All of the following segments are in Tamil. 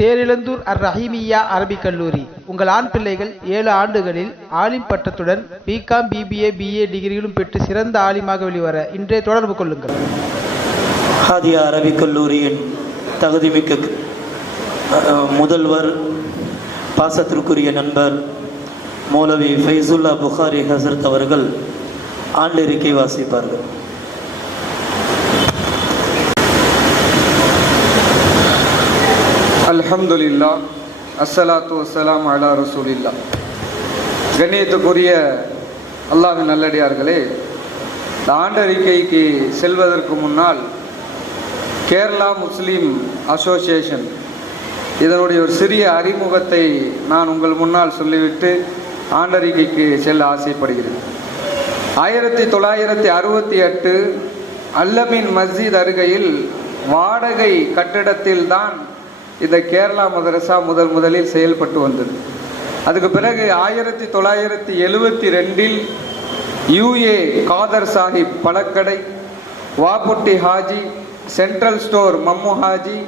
தேரிழந்தூர் அர் ரஹீமியா அரபிக் கல்லூரி. உங்கள் ஆண் பிள்ளைகள் ஏழு ஆண்டுகளில் ஆலிம் பட்டத்துடன் பிகாம் பிபிஏ பிஏ டிகிரிகளும் பெற்று சிறந்த ஆலிமாக வெளிவர இன்றே தொடர்பு கொள்ளுங்கள். ஹாதியா அரபிக் கல்லூரியின் தகுதிமிக்க முதல்வர் பாசத்திற்குரிய நண்பர் மௌலவி ஃபைசுல்லா புகாரி ஹசரத் அவர்கள் ஆண்டிருக்கை வாசிப்பார்கள். அல்ஹம்துலில்லா அஸ்ஸலாத்து வஸ்ஸலாம் அலா ரசூலில்லா கண்ணியத்துக்குரிய அல்லாஹ்வின் நல்லடியார்களே இந்த ஆண்டறிக்கைக்கு செல்வதற்கு முன்னால் கேரளா முஸ்லீம் அசோசியேஷன் இதனுடைய ஒரு சிறிய அறிமுகத்தை நான் உங்கள் முன்னால் சொல்லிவிட்டு ஆண்டறிக்கைக்கு செல்ல ஆசைப்படுகிறேன். ஆயிரத்தி தொள்ளாயிரத்தி அறுபத்தி எட்டு அல்லமின் மஸ்ஜித் அருகையில் வாடகை கட்டிடத்தில்தான் இந்த கேரளா மதரசா முதல் முதலில் செயல்பட்டு வந்தது. அதுக்கு பிறகு ஆயிரத்தி தொள்ளாயிரத்தி எழுவத்தி ரெண்டில் UA Kader Sahib பழக்கடை Vapputty Haji central store Mammu Haji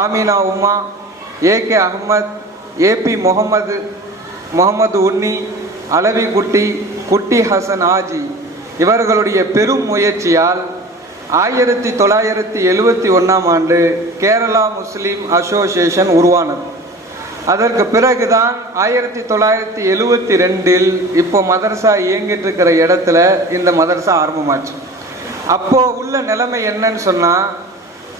Amina Uma AK Ahmed AP Muhammad Muhammad Unni Alavi Kutty Kutty Hasan ஆஜி இவர்களுடைய பெரும் முயற்சியால் ஆயிரத்தி தொள்ளாயிரத்தி எழுவத்தி ஒன்றாம் ஆண்டு கேரளா முஸ்லீம் அசோசியேஷன் உருவானது. அதற்கு பிறகுதான் ஆயிரத்தி தொள்ளாயிரத்தி எழுவத்தி ரெண்டில் இப்போ மதரசா இயங்கிட்டு இருக்கிற இடத்துல இந்த மதரசா ஆரம்பமாச்சு. அப்போ உள்ள நிலைமை என்னன்னு சொன்னா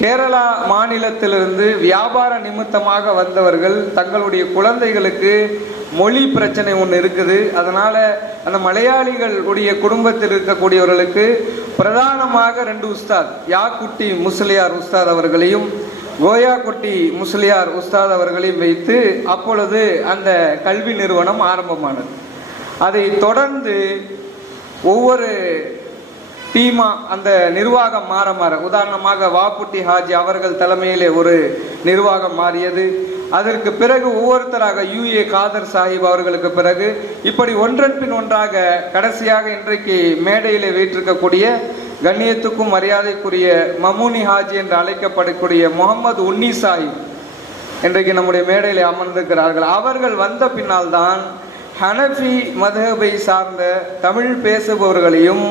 கேரளா மாநிலத்திலிருந்து வியாபார நிமித்தமாக வந்தவர்கள் தங்களுடைய குழந்தைகளுக்கு மொழி பிரச்சனை ஒன்று இருக்குது. அதனால் அந்த மலையாளிகளுடைய குடும்பத்தில் இருக்கக்கூடியவர்களுக்கு பிரதானமாக ரெண்டு உஸ்தாத் யாக்குட்டி முஸ்லியார் உஸ்தாத் அவர்களையும் கோயாக்குட்டி முஸ்லியார் உஸ்தாத் அவர்களையும் வைத்து அப்பொழுது அந்த கல்வி நிறுவனம் ஆரம்பமானது. அதை தொடர்ந்து ஒவ்வொரு டீமா அந்த நிர்வாகம் மாற மாற உதாரணமாக வாப்புட்டி ஹாஜி அவர்கள் தலைமையிலே ஒரு நிர்வாகம் மாறியது. அதற்கு பிறகு ஒவ்வொருத்தராக யூஏ காதர் சாஹிப் அவர்களுக்கு பிறகு இப்படி ஒன்றன் பின் ஒன்றாக கடைசியாக இன்றைக்கு மேடையிலே வைத்திருக்கக்கூடிய கண்ணியத்துக்கும் மரியாதைக்குரிய மமுனி ஹாஜி என்று அழைக்கப்படக்கூடிய முகமது உன்னி சாஹிப் இன்றைக்கு நம்முடைய மேடையில் அமர்ந்திருக்கிறார்கள். அவர்கள் வந்த பின்னால் தான் ஹனஃபி மதகபை சார்ந்த தமிழ் பேசுபவர்களையும்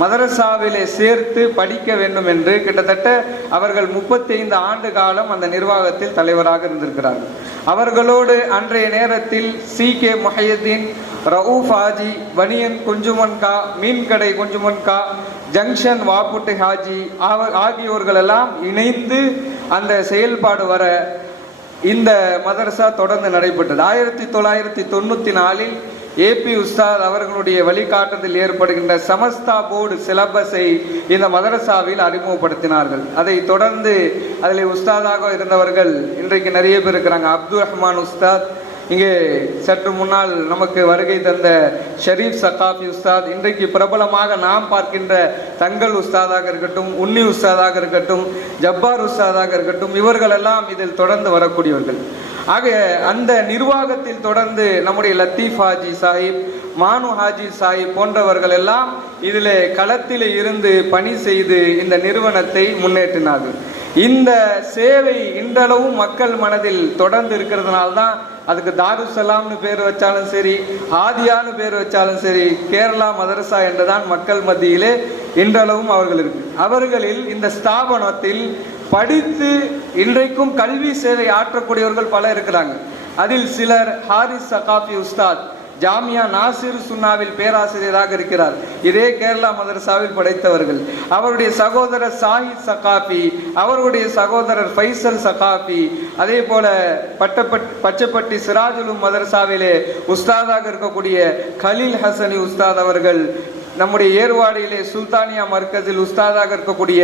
மதரசாவிலே சேர்த்து படிக்க வேண்டும் என்று கிட்டத்தட்ட அவர்கள் முப்பத்தைந்து ஆண்டு காலம் அந்த நிர்வாகத்தில் தலைவராக இருந்திருக்கிறார்கள். அவர்களோடு அன்றைய நேரத்தில் சி கே முஹையதீன் ரவுஃப் ஹாஜி பனியன் குஞ்சுமன்கா மீன்கடை குஞ்சுமன்கா ஜங்ஷன் வாப்புட்டு ஹாஜி ஆவ- இணைந்து அந்த செயல்பாடு வர இந்த மதரசா தொடர்ந்து நடைபெற்றது. ஆயிரத்தி தொள்ளாயிரத்தி தொண்ணூத்தி நாலில் ஏபி உஸ்தாத் அவர்களுடைய வழிகாட்டுதல் ஏற்படுகின்ற சமஸ்தா போர்டு சிலபஸை இந்த மதரசாவில் அறிமுகப்படுத்தினார்கள். அதை தொடர்ந்து அதில் உஸ்தாதாக இருந்தவர்கள் இன்றைக்கு நிறைய பேர் இருக்கிறாங்க. அப்துல் ரஹ்மான் உஸ்தாத் இங்கே சற்று முன்னால் நமக்கு வருகை தந்த ஷரீப் சகாஃபி உஸ்தாத் இன்றைக்கு பிரபலமாக நாம் பார்க்கின்ற தங்கள் உஸ்தாதாக இருக்கட்டும் உன்னி உஸ்தாதாக இருக்கட்டும் ஜப்பார் உஸ்தாதாக இருக்கட்டும் இவர்களெல்லாம் இதில் தொடர்ந்து வரக்கூடியவர்கள். ஆக அந்த நிர்வாகத்தில் தொடர்ந்து நம்முடைய லத்தீஃப் ஹாஜி சாஹிப் மானு ஹாஜி சாஹிப் போன்றவர்கள் எல்லாம் இதில் களத்தில் இருந்து பணி செய்து இந்த நிறுவனத்தை முன்னேற்றினார்கள். இந்த சேவை இன்றளவும் மக்கள் மனதில் தொடர்ந்து இருக்கிறதுனால தான் அதுக்கு தாருசலாம்னு பேர் வச்சாலும் சரி ஆதியான்னு பேர் வச்சாலும் சரி கேரளா மதரசா என்றுதான் மக்கள் மத்தியிலே இன்றளவும் அவர்கள் இருக்கு. அவர்களில் இந்த ஸ்தாபனத்தில் படித்து இன்றைக்கும் கல்வி சேவை ஆற்றக்கூடியவர்கள் பல இருக்கிறாங்க. அதில் சிலர் ஹாரிஸ் சகாஃபி உஸ்தாத் ஜாமியா நாசிர் சுன்னாவில் பேராசிரியராக இருக்கிறார். இதே கேரளா மதரசாவில் படைத்தவர்கள். அவருடைய சகோதரர் சாஹித் சகாபி அவருடைய சகோதரர் ஃபைசல் சகாபி அதே போல பட்டப்பட் பச்சப்பட்டி சிராஜுலும் மதரசாவிலே உஸ்தாதாக இருக்கக்கூடிய கலீல் ஹசனி உஸ்தாத் அவர்கள் நம்முடைய ஏர்வாடியிலே சுல்தானியா மர்க்கத்தில் உஸ்தாதாக இருக்கக்கூடிய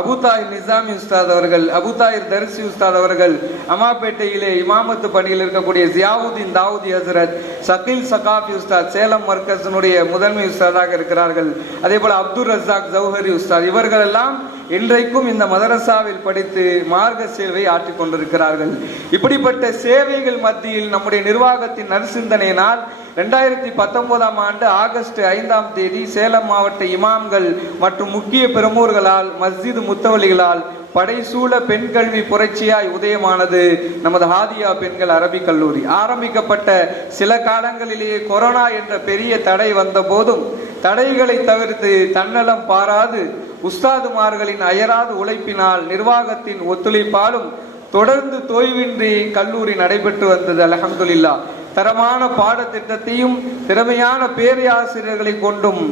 அபுதாயிர் நிசாமி உஸ்தாத் அவர்கள் அபுதாயிர் தரிசி உஸ்தாத் அவர்கள் அமாப்பேட்டையிலே இமாமத்து பணியில் இருக்கக்கூடிய ஜியாவுதீன் தாவூதி ஹசரத் சகில் சகாஃபி உஸ்தாத் சேலம் மர்கஸினுடைய முதன்மை உஸ்தாதாக இருக்கிறார்கள். அதே போல அப்துல் ரசாக் ஜௌஹரி உஸ்தாத் இவர்கள் எல்லாம் இன்றைக்கும் இந்த மதரசாவில் படித்து மார்க்க சேவை ஆற்றிக் கொண்டிருக்கிறார்கள். இப்படிப்பட்ட சேவைகள் மத்தியில் நம்முடைய நிர்வாகத்தின் நற்சிந்தனையினால் ரெண்டாயிரத்தி பத்தொன்பதாம் ஆண்டு ஆகஸ்ட் ஐந்தாம் தேதி சேலம் மாவட்ட இமாம்கள் மற்றும் முக்கிய பிரமுகர்களால் மஸ்ஜித் முத்தவலிகளால் படைசூழ பெண் கல்வி புரட்சியாய் உதயமானது நமது ஹாதியா பெண்கள் அரபிக் கல்லூரி. ஆரம்பிக்கப்பட்ட சில காலங்களிலேயே கொரோனா என்ற பெரிய தடை வந்த போதும் தடைகளை தவிர்த்து தன்னலம் பாராது உஸ்தாதுமார்களின் அயராது உழைப்பினால் நிர்வாகத்தின் ஒத்துழைப்பாலும் தொடர்ந்து தோய்வின்றி கல்லூரி நடைபெற்று வந்தது அல்ஹம்துலில்லா. தரமான பாடத்திட்டத்தையும் திறமையான பேரையாசிரியர்களை கொண்டும்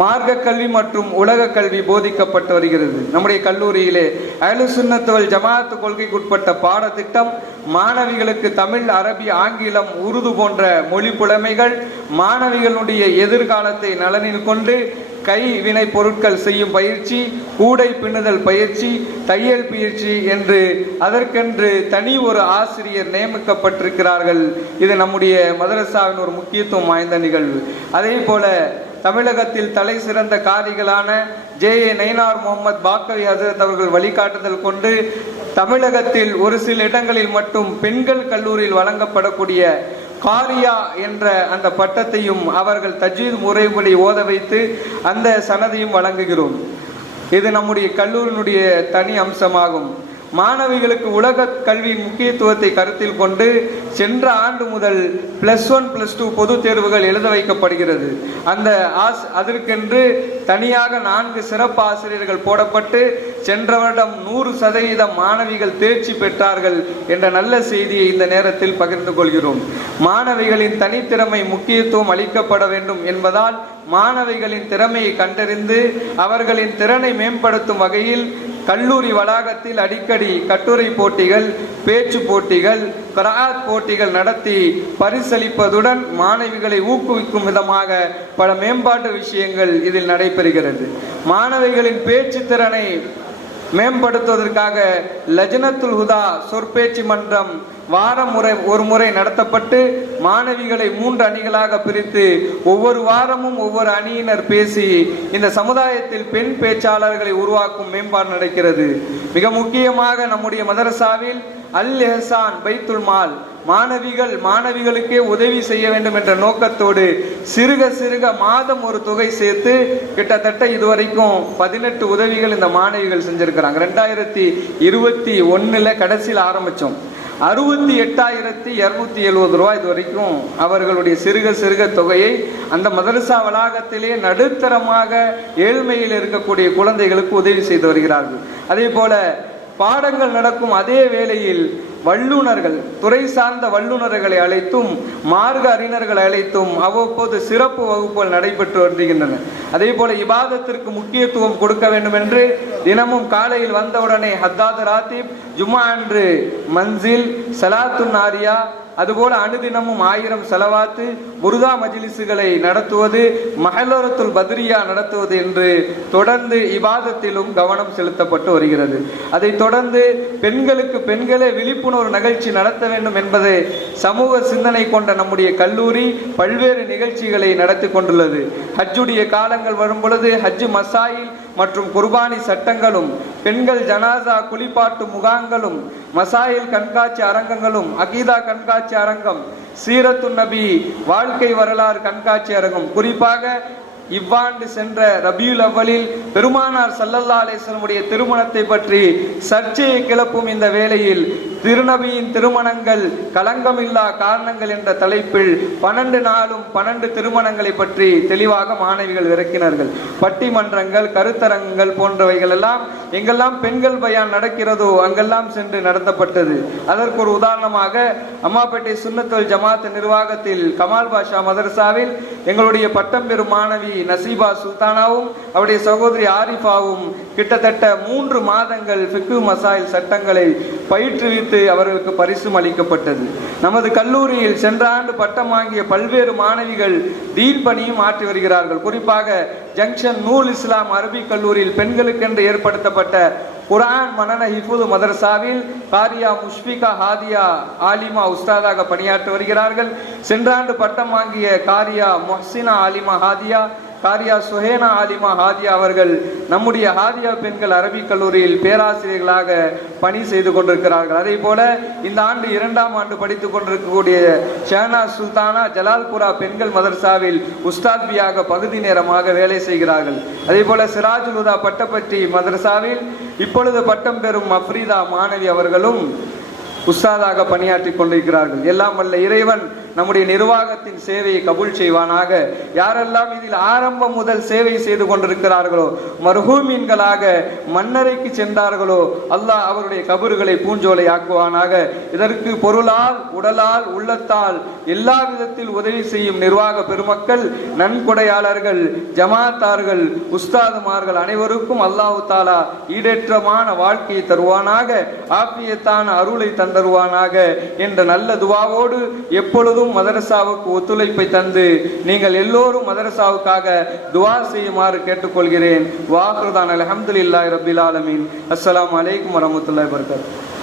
மார்க்க கல்வி மற்றும் உலக கல்வி போதிக்கப்பட்டு வருகிறது. நம்முடைய கல்லூரியிலே அயலு சுன்னத்துவல் ஜமாத் கொள்கைக்குட்பட்ட பாடத்திட்டம் மாணவிகளுக்கு தமிழ் அரபி ஆங்கிலம் உருது போன்ற மொழி புலமைகள் மாணவிகளுடைய எதிர்காலத்தை நலனில் கொண்டு கைவினை பொருட்கள் செய்யும் பயிற்சி கூடை பின்னுதல் பயிற்சி தையல் பயிற்சி என்று அதற்கென்று தனி ஒரு ஆசிரியர் நியமிக்கப்பட்டிருக்கிறார்கள். இது நம்முடைய மதரசாவின் ஒரு முக்கியத்துவம் வாய்ந்த நிகழ்வு. அதே போல தமிழகத்தில் தலை சிறந்த காரிகளான ஜே ஏ நைனார் முகமது பாக்கவி ஹசரத் அவர்கள் வழிகாட்டுதல் கொண்டு தமிழகத்தில் ஒரு சில இடங்களில் மட்டும் பெண்கள் கல்லூரியில் வழங்கப்படக்கூடிய காரியா என்ற அந்த பட்டத்தையும் அவர்கள் தஜீத் முறைப்படி ஓத வைத்து அந்த சனதையும் வழங்குகிறோம். இது நம்முடைய கல்லூரியினுடைய தனி அம்சமாகும். மாணவிகளுக்கு உலக கல்வியின் முக்கியத்துவத்தை கருத்தில் கொண்டு சென்ற ஆண்டு முதல் பிளஸ் ஒன் பிளஸ் டூ பொதுத் தேர்வுகள் எழுத வைக்கப்படுகிறது. அந்த ஆஸ் அதற்கென்று தனியாக நான்கு சிறப்பு ஆசிரியர்கள் போடப்பட்டு சென்ற வருடம் நூறு சதவீதம் மாணவிகள் தேர்ச்சி பெற்றார்கள் என்ற நல்ல செய்தியை இந்த நேரத்தில் பகிர்ந்து கொள்கிறோம். மாணவிகளின் தனித்திறமை முக்கியத்துவம் அளிக்கப்பட வேண்டும் என்பதால் மாணவிகளின் திறமையை கண்டறிந்து அவர்களின் திறனை மேம்படுத்தும் வகையில் கல்லூரி வளாகத்தில் அடிக்கடி கட்டுரை போட்டிகள் பேச்சு போட்டிகள் கிராத் போட்டிகள் நடத்தி பரிசளிப்பதுடன் மாணவிகளை ஊக்குவிக்கும் விதமாக பல மேம்பாட்டு விஷயங்கள் இதில் நடைபெறுகிறது. மாணவிகளின் பேச்சு திறனை மேம்படுத்துவதற்காக லஜனத்துல் ஹுதா சொற்பேச்சு மன்றம் வாரம் முறை ஒரு முறை நடத்தப்பட்டு மாணவிகளை மூன்று அணிகளாக பிரித்து ஒவ்வொரு வாரமும் ஒவ்வொரு அணியினர் பேசி இந்த சமுதாயத்தில் பெண் பேச்சாளர்களை உருவாக்கும் மேம்பாடு நடக்கிறது. மிக முக்கியமாக நம்முடைய மதரசாவில் அல் எஹசான் பைத்துல் மால் மாணவிகள் மாணவிகளுக்கே உதவி செய்ய வேண்டும் என்ற நோக்கத்தோடு சிறுக சிறுக மாதம் ஒரு தொகை சேர்த்து கிட்டத்தட்ட இதுவரைக்கும் பதினெட்டு உதவிகள் இந்த மாணவிகள் செஞ்சிருக்கிறாங்க. ரெண்டாயிரத்தி இருபத்தி ஒன்றில் கடைசியில் ஆரம்பிச்சோம். அறுபத்தி எட்டாயிரத்தி இருநூத்தி எழுபது ரூபாய் இது வரைக்கும் அவர்களுடைய சிறுக சிறுக தொகையை அந்த மதரசா வளாகத்திலே நடுத்தரமாக ஏழ்மையில் இருக்கக்கூடிய குழந்தைகளுக்கு உதவி செய்து வருகிறார்கள். அதே போல பாடங்கள் நடக்கும் அதே வேளையில் வல்லுனர்கள் துறை சார்ந்த வல்லுனர்களை அழைத்தும் மார்க்க அறிஞர்களை அழைத்தும் அவ்வப்போது சிறப்பு வகுப்புகள் நடைபெற்று வருகின்றன. அதே போல இபாதத்திற்கு முக்கியத்துவம் கொடுக்க வேண்டும் என்று தினமும் காலையில் வந்தவுடனே ஹத்தாத் ராத்திப் ஜும்மா அன்று மன்சில் சலாத்து நாரியா அதுபோல அனுதினமும் ஆயிரம் செலவாத்து முருகா மஜிலிசுகளை நடத்துவது மகளோரத்துல் பத்ரியா நடத்துவது என்று தொடர்ந்து இவாதத்திலும் கவனம் செலுத்தப்பட்டு வருகிறது. அதை தொடர்ந்து பெண்களுக்கு பெண்களே விழிப்புணர்வு நிகழ்ச்சி நடத்த வேண்டும் என்பது சமூக சிந்தனை கொண்ட நம்முடைய கல்லூரி பல்வேறு நிகழ்ச்சிகளை நடத்தி கொண்டுள்ளது. ஹஜ்ஜுடைய காலங்கள் வரும் பொழுது ஹஜ் மசாயில் மற்றும் குர்பானி சட்டங்களும் பெண்கள் ஜனாசா குளிப்பாட்டு முகாங்களும் மசாயில் கண்காட்சி அரங்கங்களும் அகீதா கண்காட்சி அரங்கம் சீரத்து நபி வாழ்க்கை வரலாறு கண்காட்சி அரங்கம். குறிப்பாக இவ்வாண்டு சென்ற ரபியுல் அவ்வலில் பெருமானார் சல்லல்லா அலிஸ்லமுடைய திருமணத்தை பற்றி சர்ச்சையை கிளப்பும் இந்த வேளையில் திருநபியின் திருமணங்கள் களங்கமில்லா காரணங்கள் என்ற தலைப்பில் பன்னெண்டு நாளும் பன்னெண்டு திருமணங்களை பற்றி தெளிவாக மாணவிகள் விளக்கினார்கள். பட்டிமன்றங்கள் கருத்தரங்கங்கள் போன்றவைகள் எல்லாம் எங்கெல்லாம் பெண்கள் பயான் நடக்கிறதோ அங்கெல்லாம் சென்று நடத்தப்பட்டது. அதற்கு ஒரு உதாரணமாக அம்மாப்பேட்டை சுன்னத்துல் ஜமாத் நிர்வாகத்தில் கமால் பாஷா மதரசாவில் எங்களுடைய பட்டம் பெறும் மாணவி நசீபா சுல்தானாவும் அவருடைய சகோதரி ஆரிஃபாவும் கிட்டத்தட்ட மூன்று மாதங்கள் ஃபிக்கு மசாயில் சட்டங்களை பயிற்றுவித்து அவர்களுக்கு பரிசும் அளிக்கப்பட்டது. நமது கல்லூரியில் சென்ற ஆண்டு பட்டம் வாங்கிய பல்வேறு மாணவிகள் தீன் பணியும் ஆற்றி வருகிறார்கள். குறிப்பாக ஜங்ஷன் நூல் இஸ்லாம் அரபிக் கல்லூரியில் பெண்களுக்கென்று ஏற்படுத்தப்பட்ட குரான் மனன ஹிஃபுது மதரசாவில் காரியா முஷ்பிகா ஹாதியா ஆலிமா உஸ்தாதாக பணியாற்றி வருகிறார்கள். சென்ற ஆண்டு பட்டம் வாங்கிய காரியா மொஹ்சினா ஆலிமா ஹாதியா காரியா சுஹேனா ஆலிமா ஹாதியா அவர்கள் நம்முடைய ஹாதியா பெண்கள் அரபிக் கல்லூரியில் பேராசிரியர்களாக பணி செய்து கொண்டிருக்கிறார்கள். அதே போல இந்த ஆண்டு இரண்டாம் ஆண்டு படித்துக் கொண்டிருக்கக்கூடிய ஷேனா சுல்தானா ஜலால்புரா பெண்கள் மதர்சாவில் உஸ்தாத்பியாக பகுதி நேரமாக வேலை செய்கிறார்கள். அதே போல சிராஜுல் உதா பட்டப்பட்டி மதர்சாவில் இப்பொழுது பட்டம் பெறும் அப்ரீதா மாணவி அவர்களும் உஸ்தாதாக பணியாற்றி கொண்டிருக்கிறார்கள். எல்லாம் வல்ல இறைவன் நம்முடைய நிர்வாகத்தின் சேவையை கபூல் செய்வானாக. யாரெல்லாம் இதில் ஆரம்பம் முதல் சேவை செய்து கொண்டிருக்கிறார்களோ மருகூமீன்களாக மன்னரைக்கு சென்றார்களோ அல்லாஹ் அவருடைய கபறுகளை பூஞ்சோலை ஆக்குவானாக இதற்கு பொருளால் உடலால் உள்ளத்தால் எல்லா விதத்தில் உதவி செய்யும் நிர்வாக பெருமக்கள் நன்கொடையாளர்கள் ஜமாத்தார்கள் உஸ்தாதுமார்கள் அனைவருக்கும் அல்லாஹு தாலா ஈடேற்றமான வாழ்க்கையை தருவானாக ஆப்பியத்தான அருளை தந்தருவானாக என்ற நல்ல துவாவோடு எப்பொழுதும் மதரசாவுக்கு ஒத்துழைப்பை தந்து நீங்கள் எல்லோரும் மதரசாவுக்காக துவா செய்யுமாறு கேட்டுக்கொள்கிறேன். வாக்குதான் அலமதுல்லாய் ரபில் ஆலமீன். அஸ்லாம் வலைக்கம் வரஹ்மத்துல்லாஹி வபரகாத்துஹு.